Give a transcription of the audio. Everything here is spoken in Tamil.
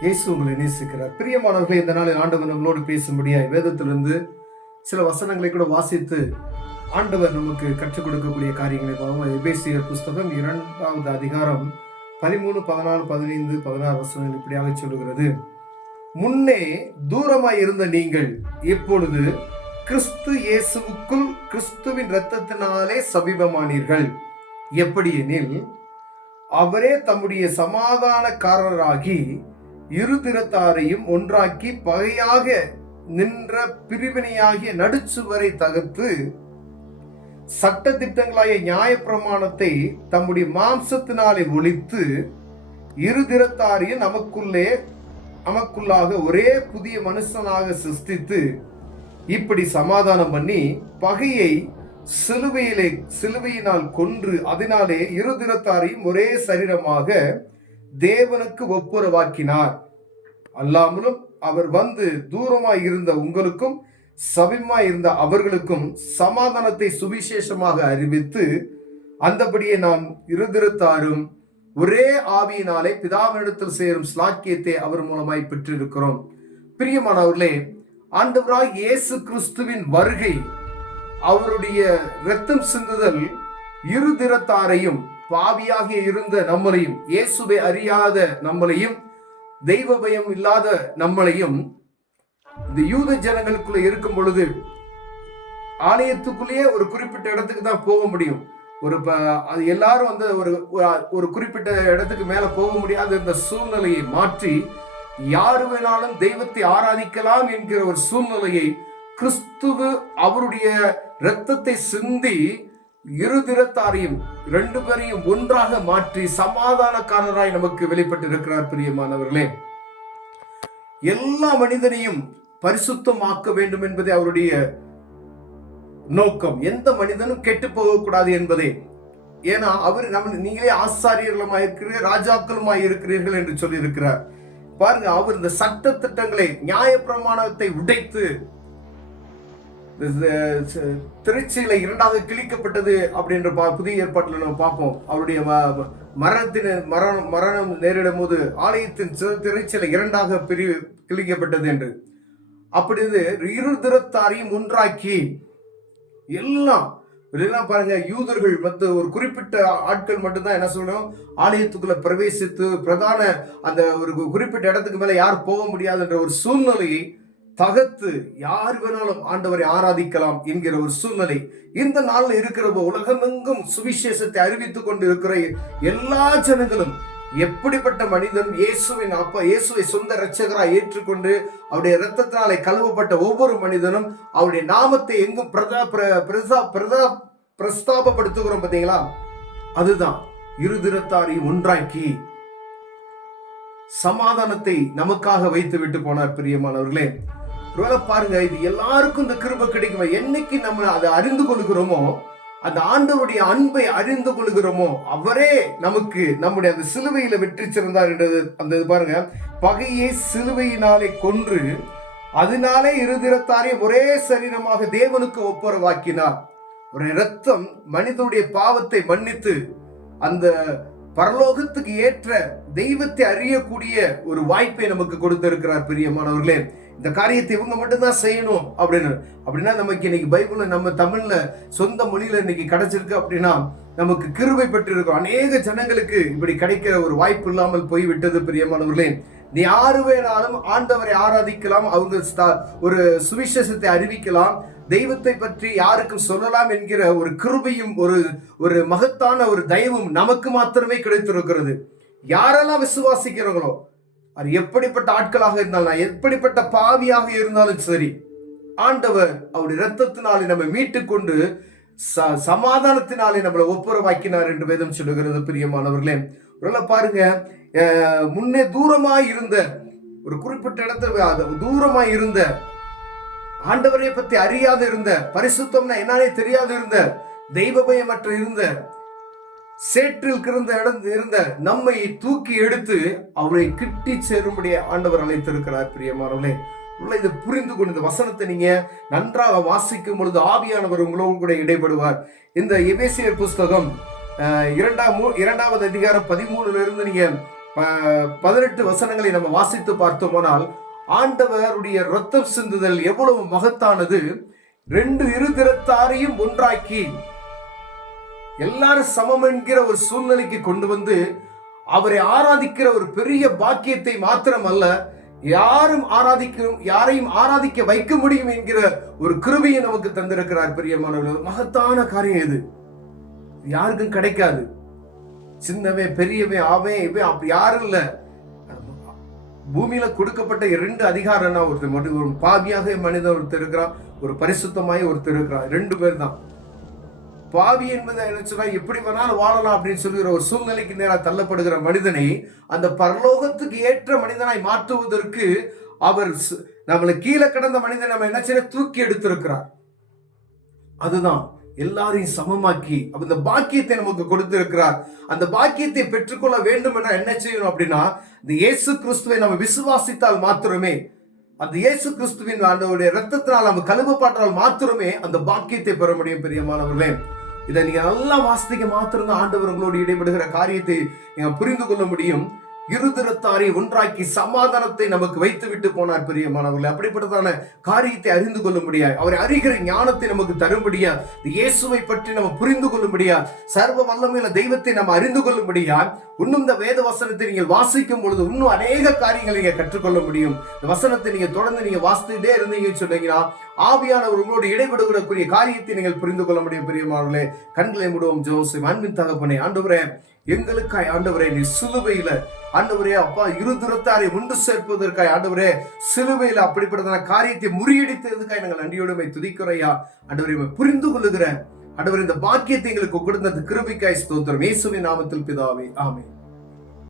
இயேசு உங்களை நேசிக்கிறார். பிரியமானவர்களே, இந்த நாளில் ஆண்டவர் நம்மளோடு பேசும்படியாய் வேதத்திலிருந்து சில வசனங்களை கூட வாசித்து ஆண்டவர் நமக்கு கற்றுக் கொடுக்கக்கூடிய காரியங்களை பார்ப்போம். எபேசியர் புஸ்தகம் 2வது அதிகாரம் 13, 14, 15, 16 வசனங்கள் இப்படியாக சொல்லுகிறது. முன்னே தூரமாய் இருந்த நீங்கள் இப்பொழுது கிறிஸ்து இயேசுவுக்குள் கிறிஸ்துவின் இரத்தத்தினாலே சமீபமானீர்கள். எப்படி எனில், அவரே தம்முடைய சமாதானக்காரராகி இருதிறத்தாரையும் ஒன்றாக்கி பகையாக நின்ற பிரிவினையாகிய நடுச்சுவரை தகர்த்து சட்ட திட்டங்களாய நியாயப்பிரமாணத்தை தம்முடைய மாம்சத்தினாலே ஒழித்து இருதிறத்தாரையும் நமக்குள்ளாக ஒரே புதிய மனுஷனாக சிருஷ்டித்து இப்படி சமாதானம் பண்ணி பகையை சிலுவையினால் கொன்று அதனாலே இருதிறத்தாரையும் ஒரே சரீரமாக தேவனுக்கு ஒப்புரவாக்கினார். அல்லாமலும் அவர் வந்து தூரமாய் இருந்த உங்களுக்கும் சமீபமாய் இருந்த அவர்களுக்கும் சமாதானத்தை சுவிசேஷமாக அறிவித்து அந்தபடியே நாம் இருதிறத்தாரும் ஒரே ஆவியினாலே பிதாவினிடத்தில் சேரும் ஸ்லாக்கியத்தை அவர் மூலமாய் பெற்றிருக்கிறோம். பிரியமானவர்களே, ஆண்டவராய் இயேசு கிறிஸ்துவின் வருகை, அவருடைய இரத்தம் சிந்துதல் இருதிறத்தாரையும் பாவியாக இருந்த நம்மளையும் இயேசுவை அறியாத நம்மளையும் தெய்வ பயம் இல்லாத நம்மளையும் இந்த யூத ஜனங்களுக்குள்ள இருக்கும் பொழுது ஆலயத்துக்குள்ளேயே ஒரு குறிப்பிட்ட இடத்துக்கு தான் போக முடியும். அது எல்லாரும் வந்து ஒரு குறிப்பிட்ட இடத்துக்கு மேல போக முடியாத இந்த சூழ்நிலையை மாற்றி யாரு வேணாலும் தெய்வத்தை ஆராதிக்கலாம் என்கிற ஒரு சூழ்நிலையை கிறிஸ்துவ அவருடைய இரத்தத்தை சிந்தி இருதிறத்தாரையும் ரெண்டு பேரையும் ஒன்றாக மாற்றி சமாதானக்காரராய் நமக்கு வெளிப்பட்டு இருக்கிறார். பிரியமானவர்களே, எல்லா மனிதனையும் பரிசுத்தமாக்க வேண்டும் என்பதே அவருடைய நோக்கம். எந்த மனிதனும் கெட்டு போகக்கூடாது என்பதே. ஏன்னா அவர் நீங்களே ஆசாரியர்களுமாய் இருக்கிறீர்கள், ராஜாக்களுமாய் இருக்கிறீர்கள் என்று சொல்லி இருக்கிறார். பாருங்க, அவர் இந்த சட்ட திட்டங்களை நியாயப்பிரமாணத்தை உடைத்து திருச்சியில இரண்டாக கிழிக்கப்பட்டது அப்படின்ற புதிய ஏற்பாட்டில் நம்ம பார்ப்போம். அவருடைய மரணம் நேரிடும் போது ஆலயத்தின் திருச்சியில இரண்டாக கிழிக்கப்பட்டது என்று. அப்படி இருதிறத்தாரையும் ஒன்றாக்கி எல்லாம் பாருங்க, யூதர்கள் ஒரு குறிப்பிட்ட ஆட்கள் மட்டும்தான் என்ன சொல்லணும், ஆலயத்துக்குள்ள பிரவேசித்து பிரதான அந்த ஒரு குறிப்பிட்ட இடத்துக்கு மேல யார் போக முடியாது என்ற ஒரு சூழ்நிலையை தகர்த்து யார் வேணாலும் ஆண்டவரை ஆராதிக்கலாம் என்கிற ஒரு சூழ்நிலை இந்த நாள்ல இருக்கிற உலகமெங்கும் சுவிசேஷத்தை அறிவித்துக் கொண்டு இருக்கிற எல்லா ஜனங்களும் எப்படிப்பட்ட மனிதன் இயேசுவை சொந்த இரட்சகராய் ஏற்றுக்கொண்டு அவருடைய இரத்தத்தினாலே கழுவப்பட்ட ஒவ்வொரு மனிதனும் அவருடைய நாமத்தை எங்கும் பிரஸ்தாபப்படுத்துகிறோம். பார்த்தீங்களா? அதுதான் இருதிறத்தாரையும் ஒன்றாக்கி சமாதானத்தை நமக்காக வைத்து விட்டு போனார். பிரியமானவர்களே, பாருங்க, இது எல்லாருக்கும் இந்த கிருபை கிடைக்கும். என்னைக்கு நம்ம அதை அறிந்து கொள்கிறோமோ, அந்த ஆண்டவருடைய அன்பை அறிந்து கொள்கிறோமோ, அவரே நமக்கு நம்முடைய அந்த சிலுவையில வெற்றி சிறந்தார் என்றது. அந்த பாருங்க, பகையை சிலுவையினாலே கொன்று அதனாலே இருதிறத்தாரே ஒரே சரீரமாக தேவனுக்கு ஒப்புரவாக்கினார். ஒரு இரத்தம் மனிதனுடைய பாவத்தை மன்னித்து அந்த பரலோகத்துக்கு ஏற்ற தெய்வத்தை அறியக்கூடிய ஒரு வாய்ப்பை நமக்கு கொடுத்திருக்கிறார். பிரியமானவர்களே, இந்த காரியத்தை இவங்க மட்டும்தான் செய்யணும் அப்படின்னா நமக்கு இன்னைக்கு பைபிள்ல நம்ம தமிழ்ல சொந்த மொழியில இன்னைக்கு கிடைச்சிருக்கு அப்படின்னா நமக்கு கிருபை பெற்றிருக்கோம். அநேக ஜனங்களுக்கு இப்படி கிடைக்கிற ஒரு வாய்ப்பு இல்லாமல் போய்விட்டது. பிரியமானவர்களே, நீ யாரு வேணாலும் ஆண்டவரை ஆராதிக்கலாம், அவங்க ஒரு சுவிசேஷத்தை அறிவிக்கலாம், தெய்வத்தை பற்றி யாருக்கும் சொல்லலாம் என்கிற ஒரு கிருபையும் ஒரு மகத்தான ஒரு தயவும் நமக்கு மாத்திரமே கிடைத்திருக்கிறது. யாரெல்லாம் விசுவாசிக்கிறாங்களோ, அது எப்படிப்பட்ட ஆட்களாக இருந்தாலும், எப்படிப்பட்ட பாவியாக இருந்தாலும் சரி, ஆண்டவர் அவருடைய இரத்தத்தினாலே நம்ம மீட்டு கொண்டு சமாதானத்தினாலே நம்மளை ஒப்புரவாக்கினார் என்று வேதம் சொல்லுகிறது. பிரியமானவர்களே, பாருங்க, முன்னே தூரமாய் இருந்த ஒரு குறிப்பிட்ட இடத்துல தூரமாய் இருந்த ஆண்டவரை பற்றி அறியாது இருந்த, பரிசுத்தம்னா என்னன்னே தெரியாது இருந்த, தெய்வ பயமற்ற இருந்த, சேற்றில் இருந்த நம்மை தூக்கி எடுத்து அவரை கிட்டி சேரும்படி ஆண்டவர் அழைத்திருக்கிறார். பிரியமானவர்களே, இதை புரிந்து கொண்டு இந்த வசனத்தை நீங்க நன்றாக வாசிக்கும் பொழுது ஆவியானவர் உங்களோடு கூட இடைபடுவார். இந்த எபேசியர் புஸ்தகம் 2வது அதிகாரம் 13 நீங்க 18 வசனங்களை நம்ம வாசித்து பார்த்தோமானால், ஆண்டவருடைய ரத்தம் சிந்துதல் எவ்வளவு மகத்தானது. 2 இருதிறத்தாரையும் ஒன்றாக்கி எல்லாரும் சமம் என்கிற ஒரு சூழ்நிலைக்கு கொண்டு வந்து அவரை ஆராதிக்கிற ஒரு பெரிய பாக்கியத்தை மாத்திரமல்ல, யாரையும் ஆராதிக்க வைக்க முடியும் என்கிற ஒரு கிருபையை நமக்கு தந்திருக்கிறார். பிரியமானவர்கள், மகத்தான காரியம் இது. யாருக்கும் கிடைக்காது. சின்னவன் பெரியவன் அவன் இவன் அப்படி யாரும் இல்ல. பூமியில கொடுக்கப்பட்ட 2 அதிகாரம்னா, ஒருத்தர் ஒரு பாவியாக மனிதன் ஒருத்தர் இருக்கிறான், ஒரு பரிசுத்தமாய் ஒருத்தர் இருக்கிறான். 2 பேர் தான். பாவி என்பதை நினைச்சுனா எப்படி வேணாலும் வாழலாம் அப்படின்னு சொல்லுகிற ஒரு சூழ்நிலைக்கு நேராக தள்ளப்படுகிற மனிதனை அந்த பரலோகத்துக்கு ஏற்ற மனிதனாய் மாற்றுவதற்கு அவர் நம்மளை கீழே கிடந்த மனிதனை நம்ம என்ன செய்ய தூக்கி எடுத்திருக்கிறார். அதுதான் எல்லாரையும் சமமாக்கி அந்த பாக்கியத்தை நமக்கு கொடுத்திருக்கிறார். அந்த பாக்கியத்தை பெற்றுக்கொள்ள வேண்டும் என என்ன செய்யணும் அப்படின்னா, இந்த இயேசு கிறிஸ்துவை நம்ம விசுவாசித்தால் மாத்திரமே, அந்த இயேசு கிறிஸ்துவின் அந்த ரத்தத்தினால் நம்ம கழுவப்பட்டால் மாத்திரமே அந்த பாக்கியத்தை பெற முடியும். பிரியமானவர்களே, இதை நீங்க நல்லா வாசிக்க மாத்திரம் ஆண்டவர் உங்களோடு இடைபடுகிற காரியத்தை நீங்க புரிந்து கொள்ள முடியும். இருதிறத்தாரை ஒன்றாக்கி சமாதானத்தை நமக்கு வைத்து விட்டு போனார். பிரியமானவர்களே, அப்படிப்பட்டதான காரியத்தை அறிந்து கொள்ள முடியாது. அவரை அறிகிற ஞானத்தை நமக்கு தரும்படியா, இயேசுவை பற்றி நம்ம புரிந்து கொள்ள முடியாது, சர்வ வல்லமையுள்ள தெய்வத்தை நம்ம அறிந்து கொள்ள முடியாது. இன்னும் இந்த வேத வசனத்தை நீங்கள் வாசிக்கும் பொழுது இன்னும் அநேக காரியங்களை நீங்க கற்றுக்கொள்ள முடியும். இந்த வசனத்தை நீங்க தொடர்ந்து நீங்க வாசித்துட்டே இருந்தீங்கன்னு சொன்னீங்கன்னா, ஆவியானவர் உங்களோடு இடைபெடுகிறக்கூடிய காரியத்தை நீங்கள் புரிந்து கொள்ள முடியும். பிரியமானவர்களே, கண்களை மூடுவோம். ஜெபம். அன்பின் தகப்பனே, ஆண்டவரே, எங்களுக்காய் ஆண்டவரே நீ சிலுவையில ஆண்டவரே அப்பா இருதிறத்தாரை ஒன்று சேர்ப்பதற்காய் ஆண்டவரே சிலுவையில அப்படிப்பட்ட காரியத்தை முறியடித்ததுக்காய் நாங்கள் நன்றியோடுமை துதிக்கிறையா. ஆண்டவரை புரிந்து கொள்ளுகிற ஆண்டவர் இந்த பாக்கியத்தை எங்களுக்கு கொடுத்த கிருபைக்காய் ஸ்தோத்திரம். இயேசுவின் நாமத்தில் பிதாவே, ஆமென்.